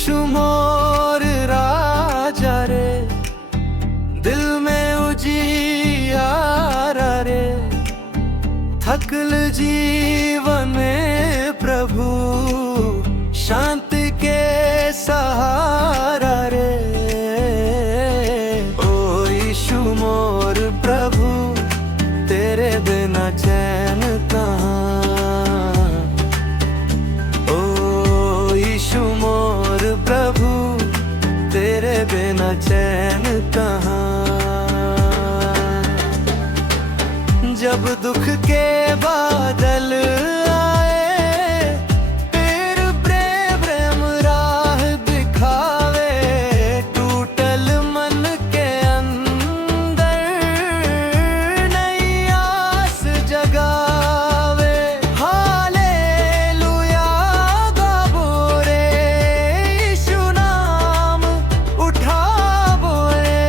यीशु मोर राजा रे, दिल में उजियारा रे, थकल जीवन प्रभु शांति के सहारा रे। ओ यीशु मोर प्रभु, तेरे बिना चैन कहाँ। ओ यीशु मोर प्रभु, तेरे बिना चैन कहाँ। जब दुख के बादल आए, फिर प्रेम राह दिखावे, टूटल मन के अंदर नई आस जगावे। हालेलुया गाबो रे, यीशु नाम उठाबो रे।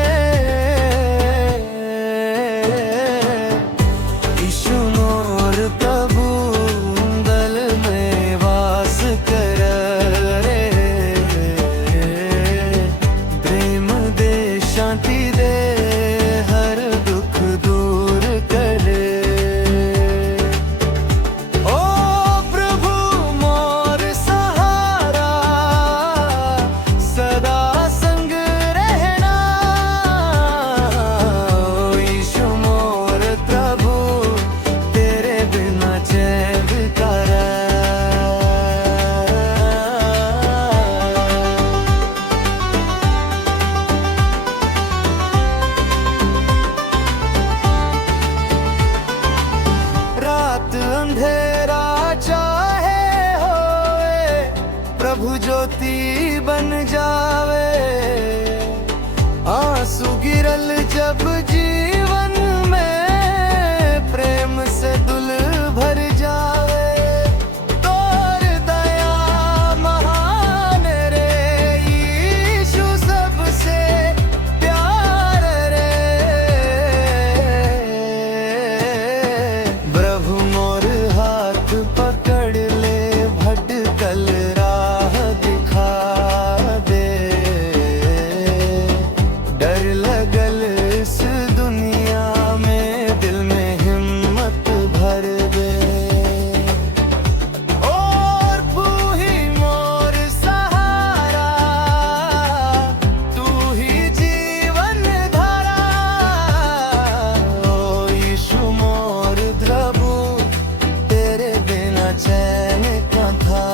यीशु मोर प्रभु, दल में वास कर रे, प्रेम दे शांति दे, हर दुख दूर करे। ओ प्रभु मोर सहारा, सदा संग रहना। ओ यीशु मोर प्रभु, तेरे बिना चैन कर। रात अंधेरा चाहे होए, प्रभु ज्योति बन जावे। आंसू गिरल जब जीवन में, प्रेम से दुल भर जावे। तोर दया महान रे, यीशु सबसे प्यार रे। प्रभु मोर हाथ पकड़ ले, भटकल राह दिखा दे। डर लगल इस दुनिया में, दिल में हिम्मत भर दे। और तू ही मोर सहारा, तू ही जीवन धारा। ओ यीशु मोर प्रभु, तेरे बिना चैन कहाँ।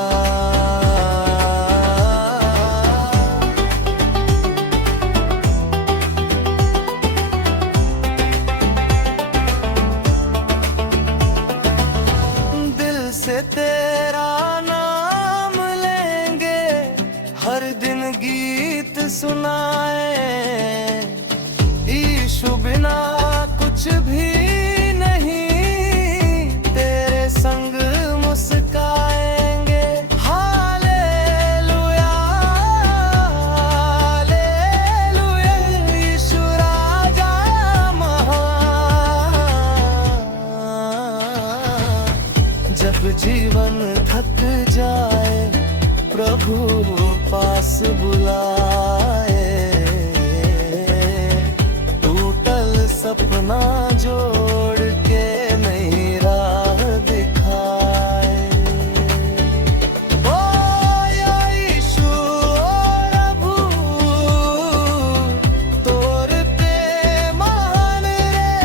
दिल से तेरा नाम लेंगे, हर दिन गीत सुनाए। यीशु बिना कुछ भी नहीं, तेरे संग मुस्काएंगे। हालेलुया हालेलुया, यीशु राजा महान। जब जीवन थक जाए, प्रभु पास बुलाए। टूटल सपना जोड़ के नई राह दिखाए। ओ यीशु प्रभु, तोर प्रेम महान रे।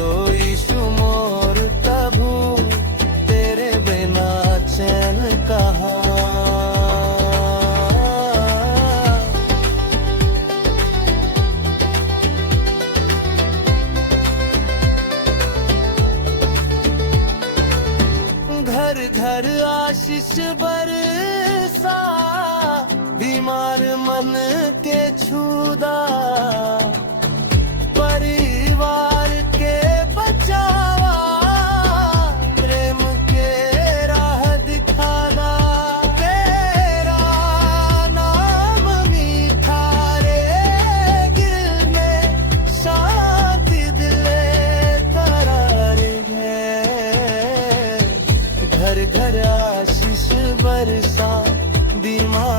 ओ यीशु मोर प्रभु, तेरे बिना चैन कहाँ। घर घर आशीष बरसा, बीमार मन के छूदा। परिवार के बचावा, प्रेम के राह दिखाना। तेरा नाम मीठा रे, दिल में शांति दिले करार है। घर घर आशीष बरसा, बीमार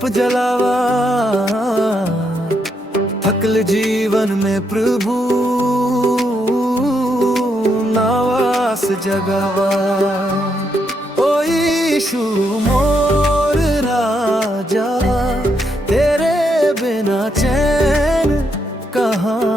दीप जलावा, थकल जीवन में प्रभु नवास जगावा। ओ यीशु मोर राजा, तेरे बिना चैन कहाँ।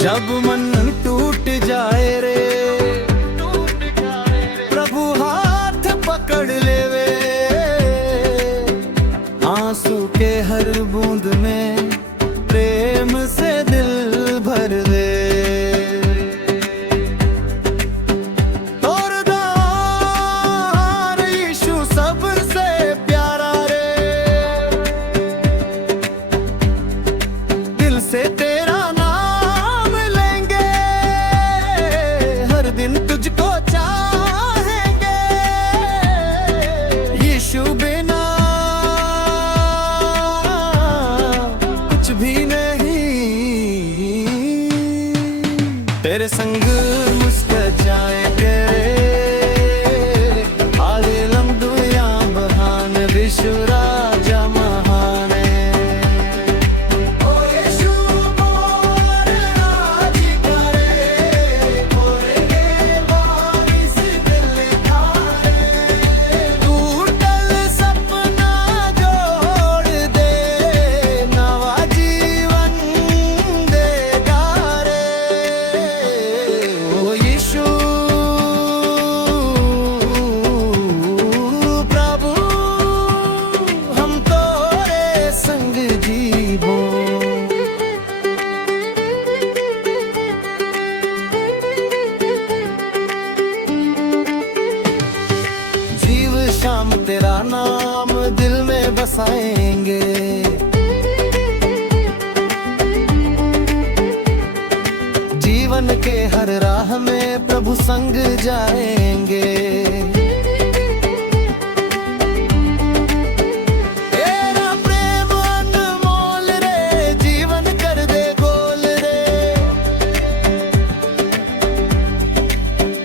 जब मन टूट जाए रे, प्रभु हाथ पकड़ लेवे, आंसू के हर बूंद में प्रेम से दिल भर दे। और दार यीशु सबसे प्यारा रे, दिल से तेरा तुझको चाहेंगे, यीशु बिना कुछ भी नहीं। तेरे संग मुस्कुराएंगे, आले लम्हा बहाने विश्व राजा महान है। शाम तेरा नाम दिल में बसाएंगे, जीवन के हर राह में प्रभु संग जाएंगे। तेरा प्रेम अनमोल रे, जीवन कर दे गोल रे,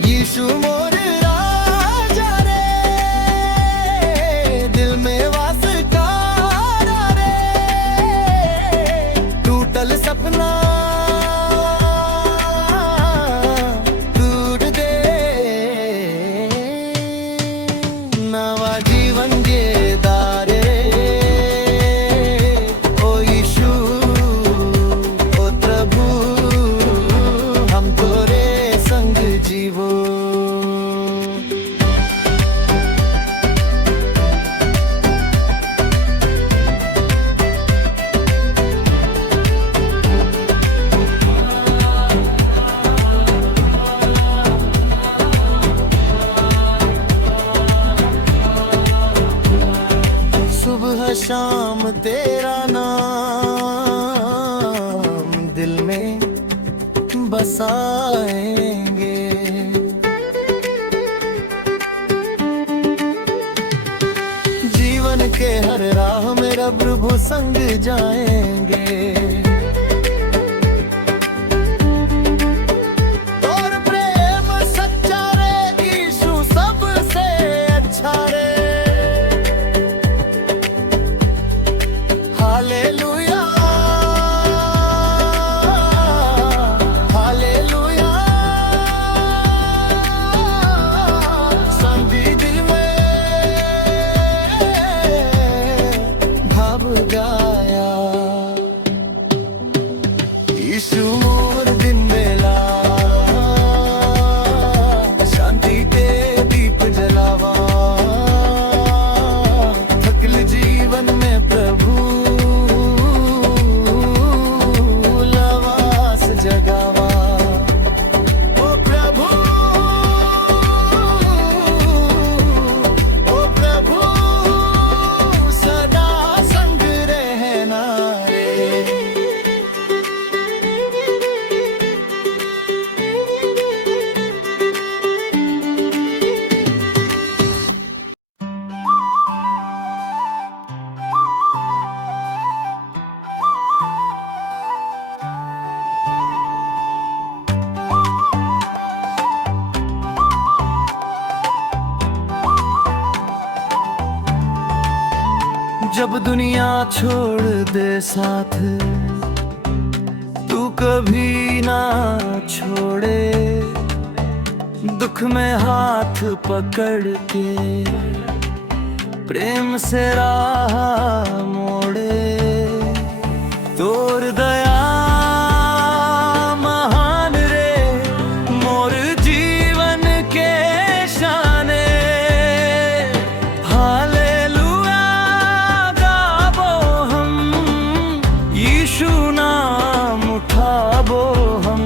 यीशु मोर सपना टूट दे, नवा जीवन ये दारे। ओ यीशु ओ प्रभु, हम तोरे संग जीवो। शाम तेरा नाम दिल में बसाएंगे, जीवन के हर राह में प्रभु संग जाएंगे। और प्रेम सच्चा रे, यीशु सबसे अच्छा रे, यीशु मोर दिन बेला शांति ते दीप जलावा थकल जीवन में प्रभु लवास जगावा ओ प्रभु सदा संग रहना रे। जब दुनिया छोड़ दे साथ तू कभी ना छोड़े, दुख में हाथ पकड़ के प्रेम से राह मोड़े। तोर दया महान रे मोर जीवन के शाने। हालेलुया गाबो हम, यीशु नाम उठाबो हम।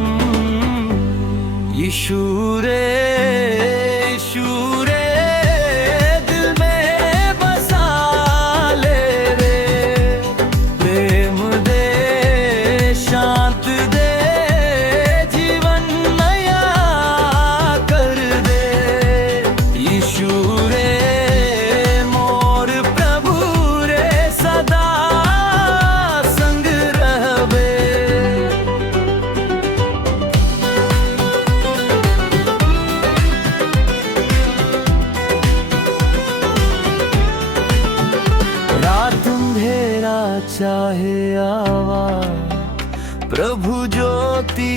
यीशु रे यीशु रे दिल में बसा ले रे। प्रेम दे शांत दे जीवन नया कर दे। यीशु रे मोर प्रभु रे सदा संग रहबे। रात अंधेरा चाहे आवा, प्रभु ज्योति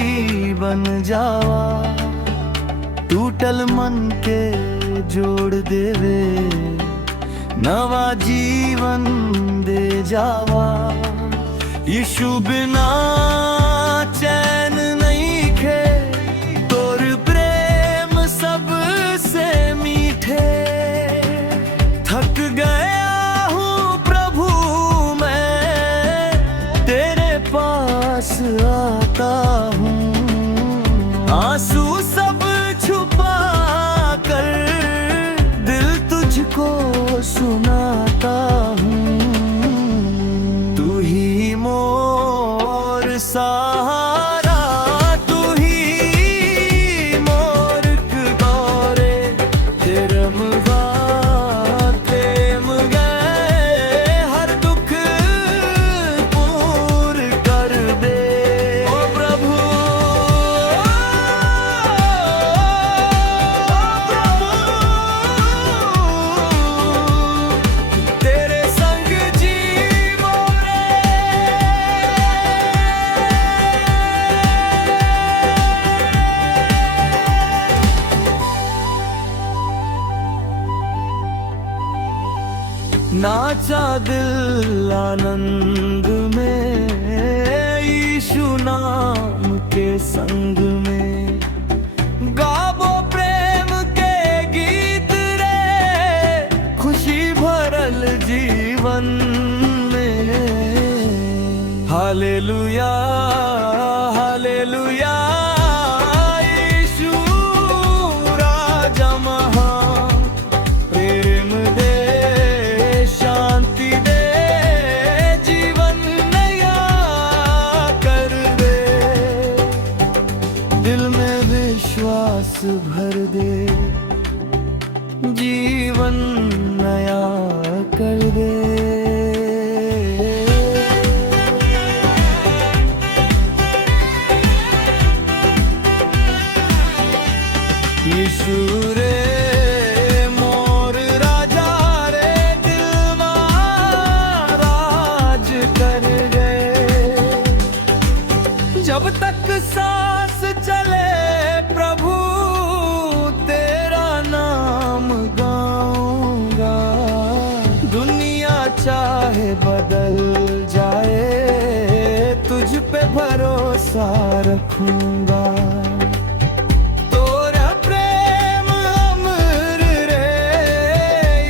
बन जावा। टूटल मन के जोड़ देवे, नवा जीवन दे जावा। यीशु बिना चैन नहीं खे, तोर प्रेम सबसे मीठे। थक गया हूँ प्रभु मैं, तेरे पास आता हूँ। आंसू सब छुपा कर दिल तुझको सुनाता हूँ। तू ही मोर सहारा, तू ही मोर गौरे। तेरे प्रेम गए हर दुख पूर कर दे। ओ प्रभु तेरे संग जीवो रे। नाचा दिल आनंद में, यीशु नाम के संग में। गाबो प्रेम के गीत रे, खुशी भरल जीवन में। हालेलुया हालेलुया यीशु राजा महान। प्रेम दे शांति दे जीवन नया कर दे। दिल में विश्वास भर दे, जीवन नया कर दे। यीशु रे मोर राजा रे, दिल में राज कर गए। जब तक सांस चले प्रभु तेरा नाम गाऊंगा। दुनिया चाहे बदल जाए, तुझ पे भरोसा रखूंगा। तोरा प्रेम अमर रे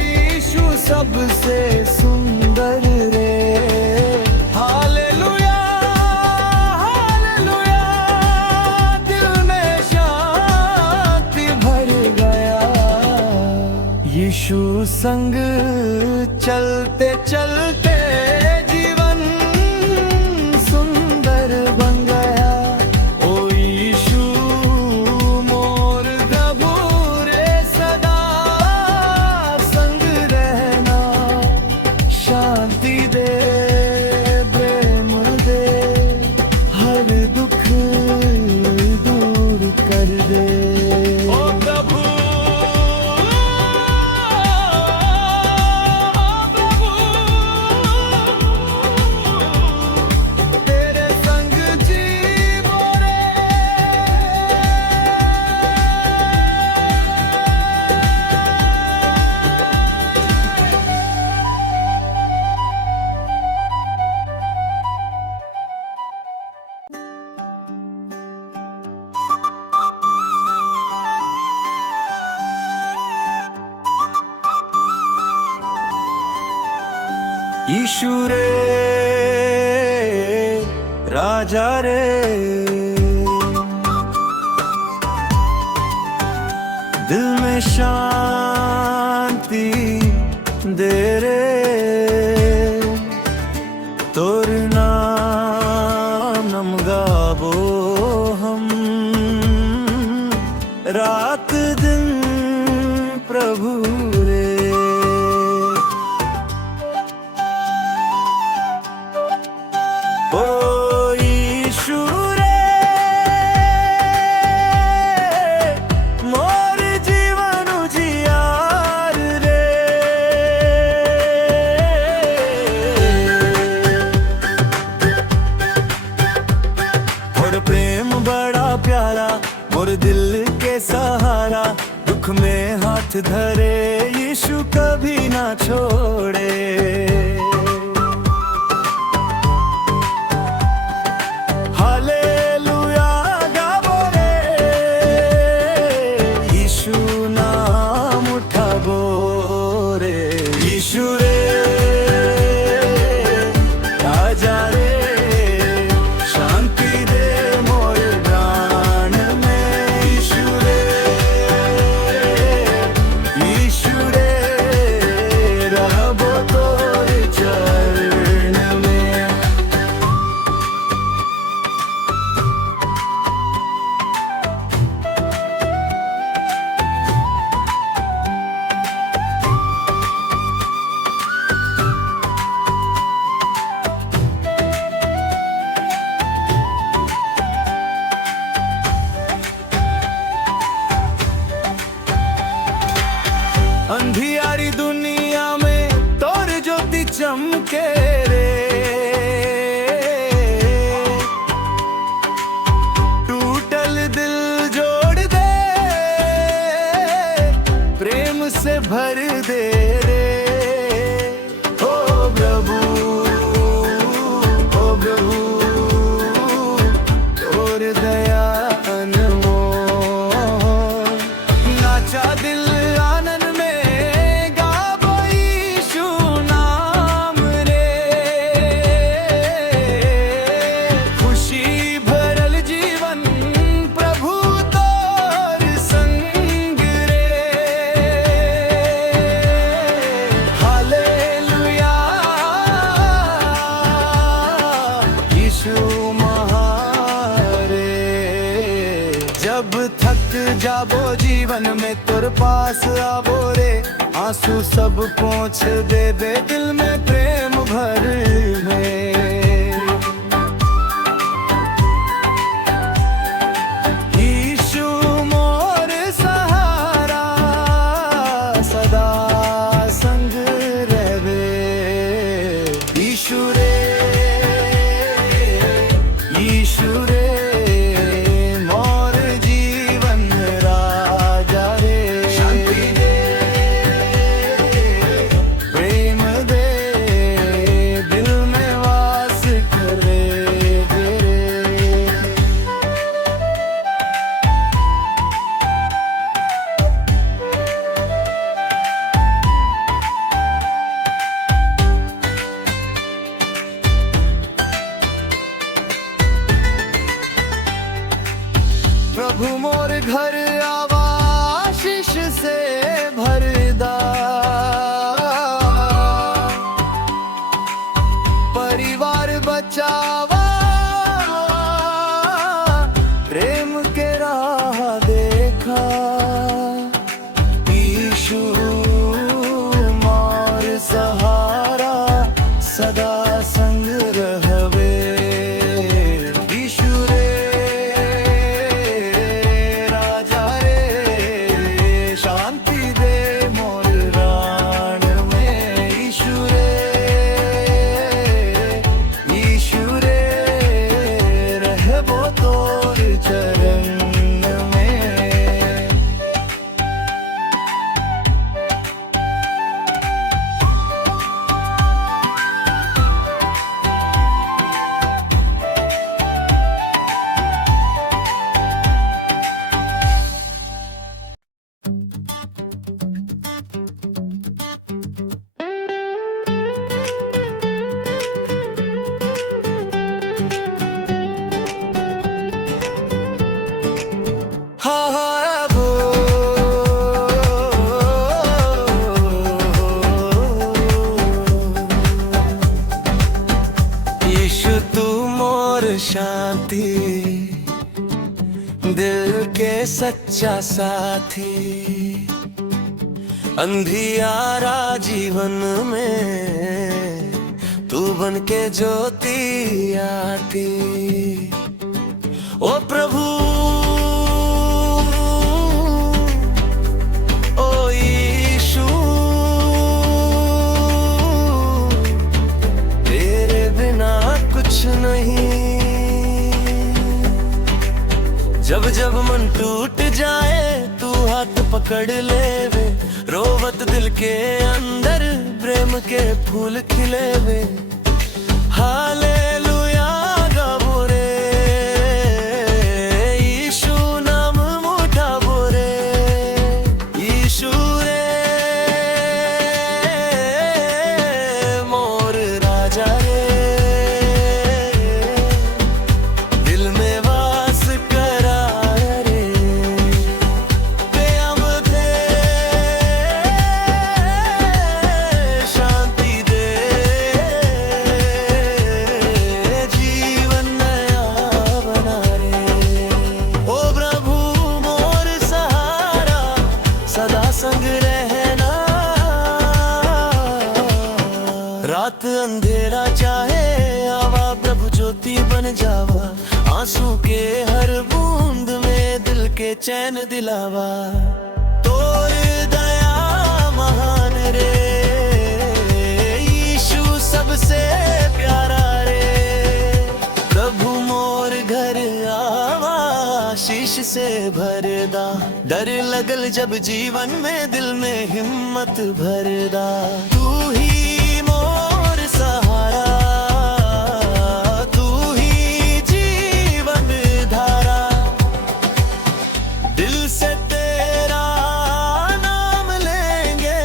यीशु सबसे सुंदर रे। हालेलुया हालेलुया दिल में शांति भर गया। यीशु संग चलते चलते जीवन सुंदर बन गया। ओ यीशु मोर प्रभु रे सदा संग रहना। शांति दे प्रेम दे हर दुख दूर कर दे। ओ प्रभु यीशु रे राजा रे दिल में शांति दे रे। तोर नाम नम गाबो हम रात दिन प्रभु रे। ओ यीशु रे मोर जीवन उजियार रे। और प्रेम बड़ा प्यारा मोर दिल के सहारा। दुख में हाथ धरे यीशु कभी ना छोड़े। अंधियारी दुनिया में तोर ज्योति चमके रे। टूटल दिल जोड़ दे प्रेम से भर दे रे। ओ प्रभु ओ प्रभु तोर दया अनमोल। नाचा दिल जब थक जाबो जीवन में तोर पास आबो रे। आंसू सब पोंछ दे दे दिल में प्रेम भर में। यीशु मोर सहारा सदा संग रहवे। यीशु रे यीशु रे प्रभु मोर घर आवा आशीष से भरदा, परिवार बचावा प्रेम के राह देखा। यीशु मोर सहारा सदा संग रहवे। यीशु रे राजा रे शांति दे मोर प्राण में। यीशु रे रहबो तोर चरण में। यीशु तू मोर शांति, दिल के सच्चा साथी। अंधियारा जीवन में तू बन के ज्योति आती। ओ प्रभु ओ यीशु तेरे बिना कुछ नहीं। जब जब मन टूट जाए तू हाथ पकड़ ले वे, रोवत दिल के अंदर प्रेम के फूल खिले वे। हालेलुया गाबो रे यीशु नाम उठाबो रे। यीशु रे मोर राजा रे, दिल में वास करा रे। प्रेम दे शांति दे, जीवन नया बना रे। ओ प्रभु मोर सहारा सदा संग रहना। रात अंधेरा चाहे आवा प्रभु ज्योति बन जावा। आंसू के हर बूंद में दिल के चैन दिलावा। तोर दया महान रे यीशु सबसे प्यारा रे। प्रभु मोर घर आवा आशीष से भरदा। डर लगल जब जीवन में दिल में हिम्मत भरदा। तू ही मोर सहारा, तू ही जीवन धारा। दिल से तेरा नाम लेंगे,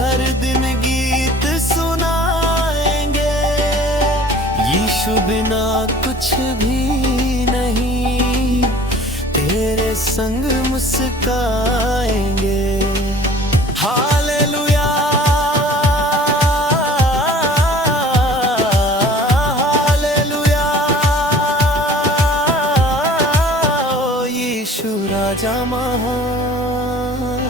हर दिन गीत सुनाएंगे। यीशु बिना कुछ भी नहीं, तेरे संग मुस्काएंगे। हालेलुया हालेलुया ओ यीशु राजा महान।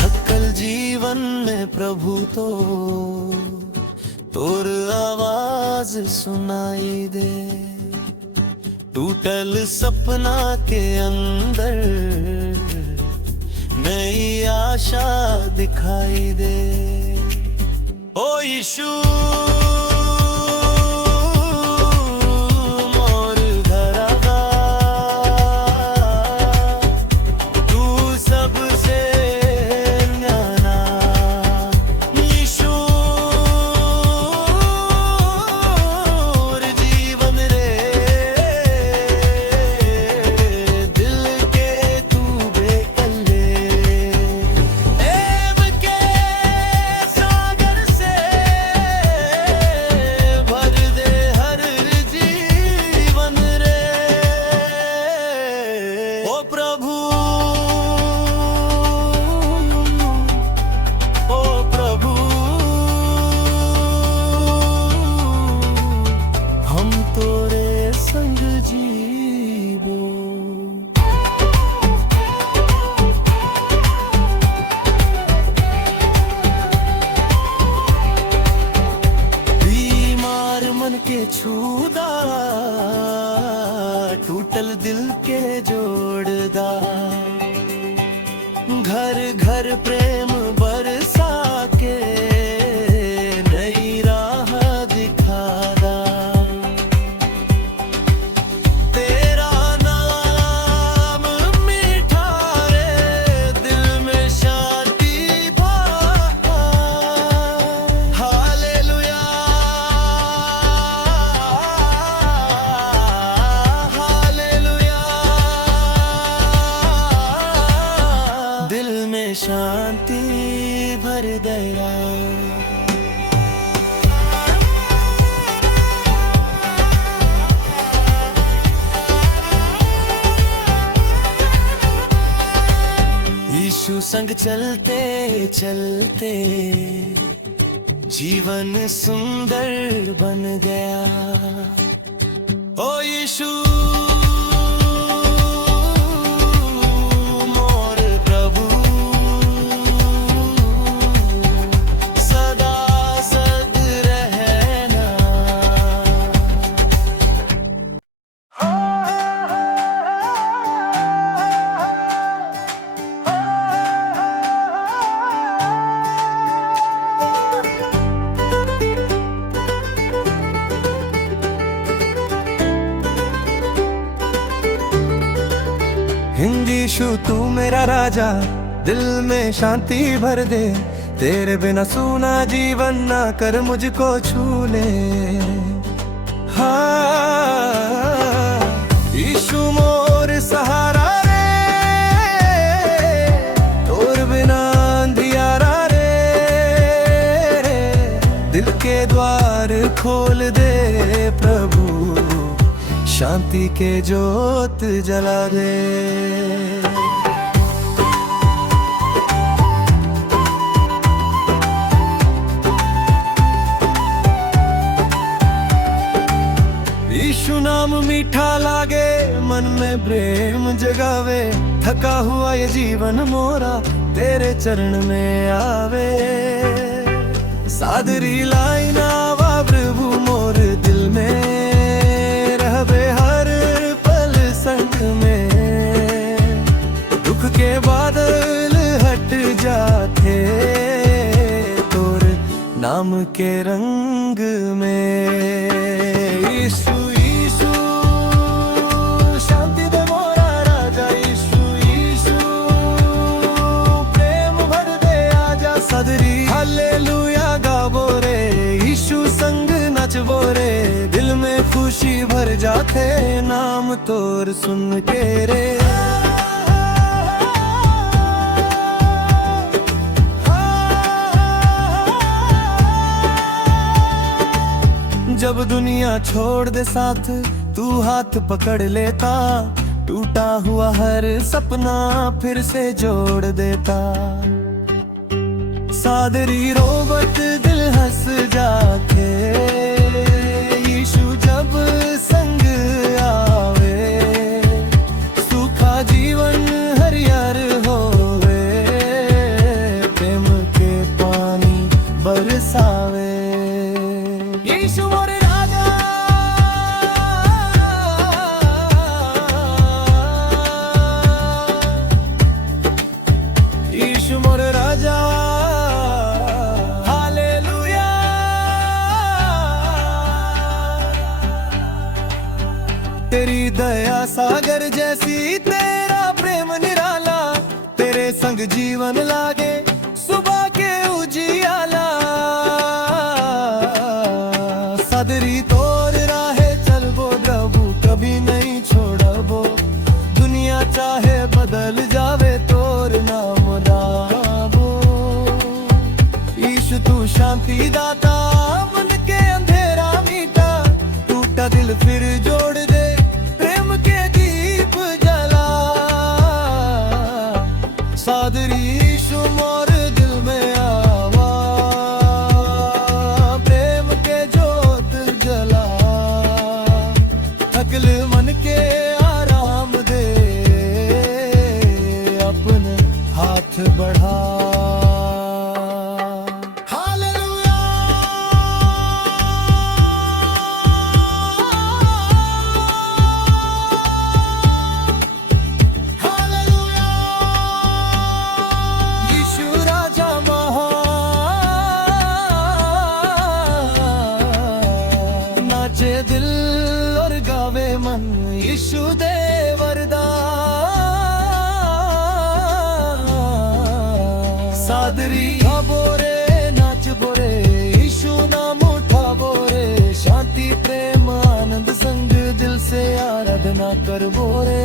थकल जीवन में प्रभु तो तोर आवाज सुनाई दे। टूटल सपना के अंदर नई आशा दिखाई दे। ओ यीशु मोर घरवा, तू सबसे न्याना। यीशु जीवन रे दिल के तू बेकल्ले। एम के हर घर प्रेम बरसा के नई राह दिखादा। तेरा नाम मीठा रे दिल में शांति भा। हालेलुया हालेलुया दिल में शांति भर दया। यीशु संग चलते चलते जीवन सुंदर बन गया। ओ यीशु मोर प्रभु सदा संग रहना। हिंदी यीशु तू मेरा राजा, दिल में शांति भर दे। तेरे बिना सूना जीवन ना कर मुझको छू ले। हाँ यीशु मोर सहारा रे, तोर बिना अंधियारा रे। दिल के द्वार खोल दे प्रभु, शांति के जोत जला दे। यीशु नाम मीठा लागे, मन में प्रेम जगावे। थका हुआ ये जीवन मोरा तेरे चरण में आवे। सादरी लाइन आवा प्रभु मोर दिल में, के बादल हट जाते तोर नाम के रंग में। यीशु यीशु शांति दे मोरा राजा। यीशु यीशु प्रेम भर दे आजा। सदरी हालेलुया गाबो रे, यीशु संग नचबो रे। दिल में खुशी भर जाते नाम तोर सुन के रे। जब दुनिया छोड़ दे साथ, तू हाथ पकड़ लेता। टूटा हुआ हर सपना फिर से जोड़ देता। सादरी रोबत दिल हंस जाके, यीशु जब संग आवे। सूखा जीवन हरियर होवे, प्रेम के पानी बरसावे। यीशु मोरे राजा, यीशु मोरे राजा। हालेलुया तेरी दया सागर जैसी, तेरा प्रेम निराला। तेरे संग जीवन लागे सुबह के उजियाला। सादरी तोर राहे चलबो प्रभु, कभी नहीं छोड़बो। दुनिया चाहे बदल जावे तोर नाम दाबो। यीशु तू शांति दाता, मन के अंधेरा मीठा। टूटा दिल फिर जोड़ दे, प्रेम के दीप जला। सादरी यीशु मोर दिल में आवा, प्रेम के जोत जला। थकल मन के आराम दे, अपन हाथ बढ़ा। बहादुरी गाबो रे नाचबो रे यीशु नाम उठावो रे शांति प्रेम आनंद संग दिल से आराधना करबो रे